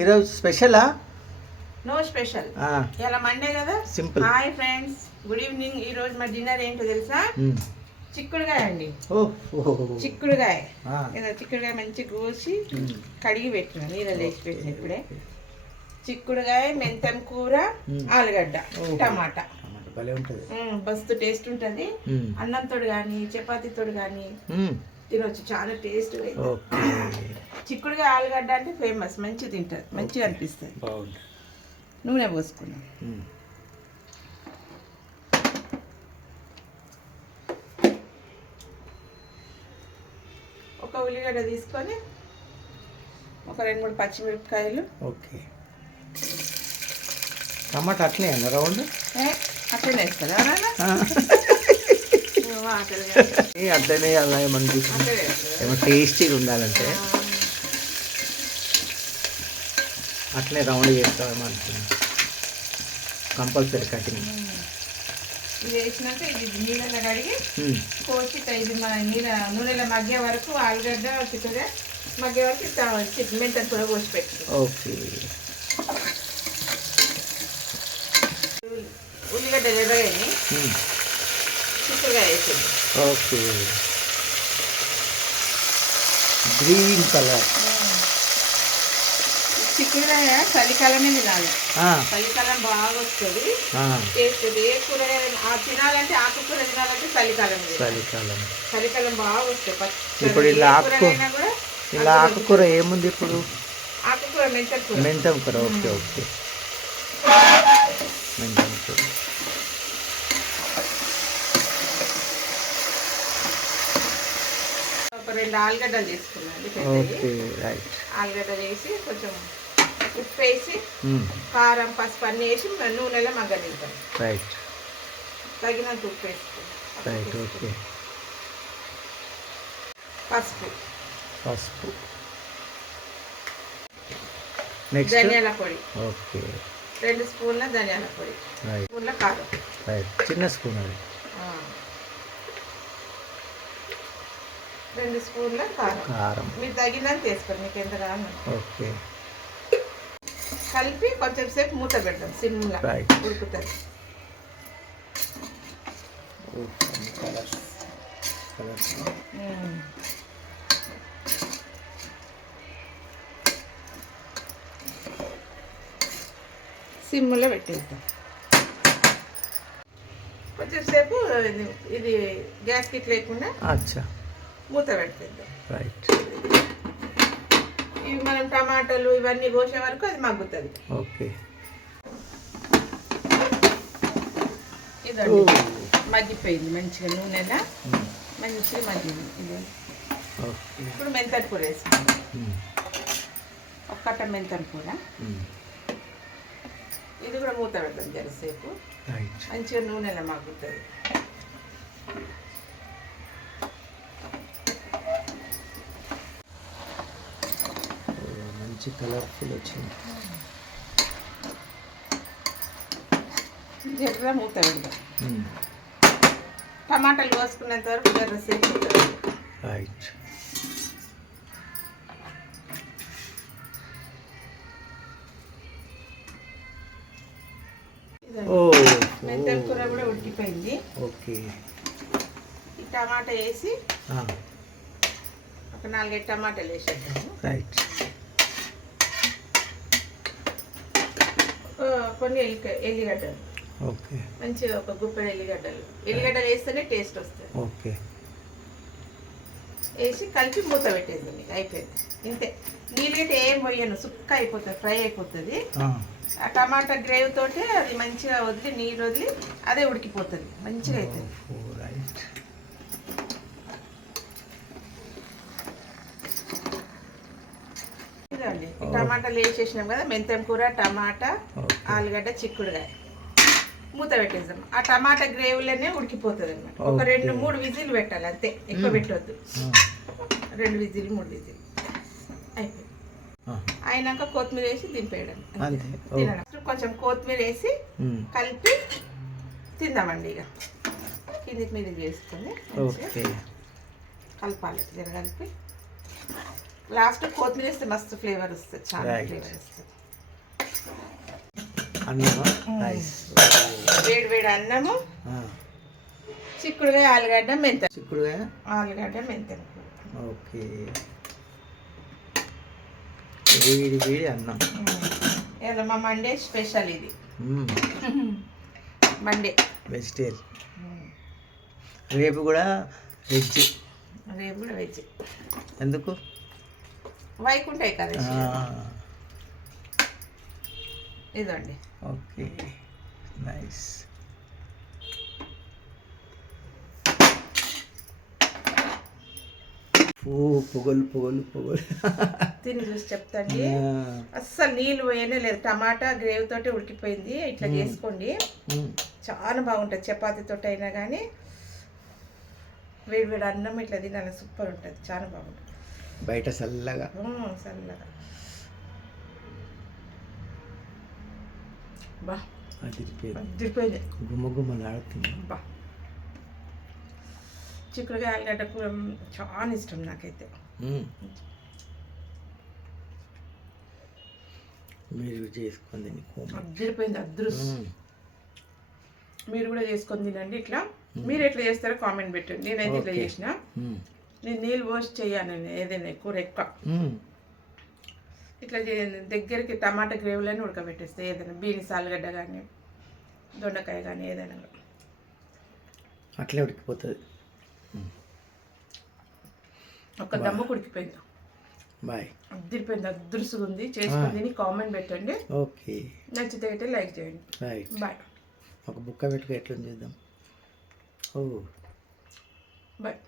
ఈరోజు స్పెషలా? No special. ఇలా Monday కదా? Simple. Hi friends. Good evening. ఈ రోజు మా డిన్నర్ ఏంటో తెలుసా. చిక్కుడుగాయ అండి. చిక్కుడుగాయ ఏదో చిక్కుడుగాయ మంచి కోసి. కడిగి పెట్టిన నీళ్ళ వేసి పెట్టిన ఇప్పుడే. చిక్కుడుగాయ మెంతం కూర. ఆలుగడ్డ. టమాటా. మస్తు టేస్ట్ ఉంటుంది. అన్నంతో కానీ చపాతీతో కానీ. తినొచ్చు చాలా టేస్ట్ ఓకే. చిక్కుడుగాయ ఆలుగడ్డ అంటే ఫేమస్ మంచిగా తింటారు మంచిగా అనిపిస్తుంది. నూనె పోసుకున్నాం. ఒక ఉల్లిగడ్డ తీసుకొని ఒక రెండు మూడు పచ్చిమిరపకాయలు. ఓకే. టమాటా అట్లే రౌండ్? అట్లనే వేస్తారు? అట్లనే అలా వేస్తారు. ఏమో టేస్టీగా ఉండాలంటే? అట్లనే రౌండ్ చేస్తామేమో అనుకున్నాను కంపల్సరీ కటింగ్. ఇది వేసినాక ఇది నీళ్ళలో కడిగి. కోసి ఇది మన నీళ్ళ నూనెలో మగ్గే వరకు ఆలుగడ్డ చిక్కుగా మగ్గే వరకు ఇట్లా చి- మెంతం కూడా కోసి పెట్టుకుంటాం ఓకే. ఉల్లిగడ్డ ఎర్రగాయని వేసింది ఓకే. Green colour. చిక్కుడుకాయ చలికాలమే తినాలి. చలికాలం బాగా వస్తుంది. టేస్ట్ ఏ కూరగాయ ఆ తినాలంటే ఆకుకూర తినాలంటే చలికాలం. చలికాలం. చలికాలం బాగా పచ్చడి. ఇప్పుడు ఇలా కూడా ఇలా ఆకుకూర ఏముంది ఇప్పుడు? ఆకుకూర మెంతల కూర? మెంతం కూర? Okay okay. మెంతం కూర? రెండు ఆలుగడ్డలు రైట్ ఆలుగడ్డ వేసి కొంచెం ఉప్పు వేసి కారం పసుపు అన్నీ వేసి నూనెలో మగ్గనిద్దాం. రైట్ తగినంత ఉప్పు వేసుకో. ఓకే పసుపు. పసుపు. నెక్స్ట్ ధనియాల పొడి. ఓకే రెండు స్పూన్ల ధనియాల పొడి. స్పూన్ల కారం. రైట్ చిన్న స్పూన్ అది ఆ. రెండు స్పూన్ల కారం. మీరు తగినంత వేసుకోండి మీకు ఎంత కావాలి ఓకే. కలిపి కొంచెం సేపు మూత పెడదాం సిమ్లా. ఉడుకుతుంది. సిమ్లో పెట్టేద్దాం. కొంచెం సేపు ఇది ఇది గ్యాస్ కిట్ లేకుండా అచ్చా. మూత పెట్టేద్దాం. రైట్ ఇవి మనం టమాటాలు ఇవన్నీ కోసే వరకు అది మగ్గుతుంది. ఓకే ఇదండి. మగ్గిపోయింది మంచిగా నూనెలా? మంచిగా మగ్గింది. ఇప్పుడు మెంతల కూర వేసుకుందాం. ఒక కట్ట మెంతల కూర. ఇది కూడా మూత పెడతాం జరసేపు. మంచిగా నూనెలో మగ్గుతుంది. మంచి కలర్ఫుల్ వచ్చింది. జర్ర మూత పెడదాం. టమాటాలు కోసుకునేంత వరకు పెడదాం. రైట్ మెంతల కూర కూడా ఉడికిపోయింది. ఓకే. ఈ టమాటా వేసి ఒక నాలుగైదు టమాటాలు వేసేద్దాము. రైట్ కొన్ని ఎల్లి ఎల్లిగడ్డలు. ఓకే. మంచిగా ఒక గుప్పెడు ఎల్లిగడ్డలు. ఎల్లిగడ్డలు వేస్తేనే టేస్ట్ వస్తుంది. ఓకే. వేసి కలిపి మూత పెట్టేది మీకు అయిపోయింది. ఇంతే. నీళ్ళైతే ఏం పోయాను సుక్క అయిపోతుంది ఫ్రై అయిపోతుంది. ఆ. టమాటా గ్రేవీ తోటి అది మంచిగా వదిలి నీరు వదిలి అదే ఉడికిపోతుంది. మంచిగా అవుతుంది రైట్ ఇదండి ఈ టమాటాలు వేసేసినాం కదా మెంతం కూర టమాటా ఆలుగడ్డ చిక్కుడుగాయ మూత పెట్టేద్దాం. ఆ టమాటా గ్రేవీలోనే ఉడికిపోతుంది అనమాట ఒక రెండు మూడు విజిల్ పెట్టాలి అంతే. ఎక్కువ పెట్టవద్దు రెండు విజిల్ మూడు విజిల్. అయిపోయింది. అయినాక కొత్తిమీర వేసి దింపేయడం. తినడం. కొంచెం కొత్తిమీర వేసి కలిపి తిందామండి ఇక. కిందికి మీద ఓకే. కలపాలి. జర కలిపి. లాస్ట్ కొత్తిమీర వేస్తే మస్తు ఫ్లేవర్ వస్తుంది చాలా Right. ఫ్లేవర్ వస్తుంది. అన్నమా? రైస్. వేడి వేడి అన్నము చిక్కుడుగా ఆలుగడ్డ మెంత చిక్కుడుగా ఆలుగడ్డ మెంత ఓకే. వేడి వేడి అన్నం. ఇలా మా మండే స్పెషల్ ఇది. మండే. వెజిటేరియన్ రేపు కూడా వెజ్. రేపు కూడా వెజ్. ఎందుకు? వైకుంఠ కదా ఆ, ఇదండి. ఓకే. నైస్. ఓ పొగలు పొగలు పొగలు. తిని చూసి చెప్తాండి. అస్సలు నీళ్ళు పోయేనే లేదు. టమాటా గ్రేవీ తోటి ఉడికిపోయింది. ఇట్లా చేసుకోండి. చాలా బాగుంటుంది. చపాతీతో అయినా కానీ వేడి వేడి అన్నం ఇట్లా తినాలి సూపర్ ఉంటుంది. చాలా బాగుంటుంది. బయట చల్లగా. చల్లగా. బా. అదిరిపోయింది. గుమ్మ గుమ్మలాడుతుంది బా. చిక్కుడుగా ఆలుగడ్డ కూర చాలా ఇష్టం నాకైతే. మీరు చేసుకుంది అదిరిపోయింది అదృస్ మీరు కూడా చేసుకొని తినండి ఇట్లా. మీరు ఎట్లా చేస్తారో కామెంట్ పెట్టండి. నేనైతే ఇట్లా. చేసిన. నేను నీళ్ళు పోసి చేయను ఏదైనా కూర ఎక్కువ. ఇట్లా దగ్గరికి టమాటా గ్రేవీలని ఉడకబెట్టేస్తే ఏదైనా బీన్స్ ఆలుగడ్డ కానీ దొండకాయ కానీ ఏదైనా అట్లే ఉడికిపోతుంది. ఒక దమ్ము ఉడికిపోయింది బాయ్. అద్దరిపోయింది అదృసుగా ఉంది చేసుకొని తిని కామెంట్ పెట్టండి. ఓకే. నచ్చితే అయితే లైక్ చేయండి. Right bye. ఒక బుక్క పెట్టుకు ఎట్లా చేద్దాం. ఓ. బాయ్.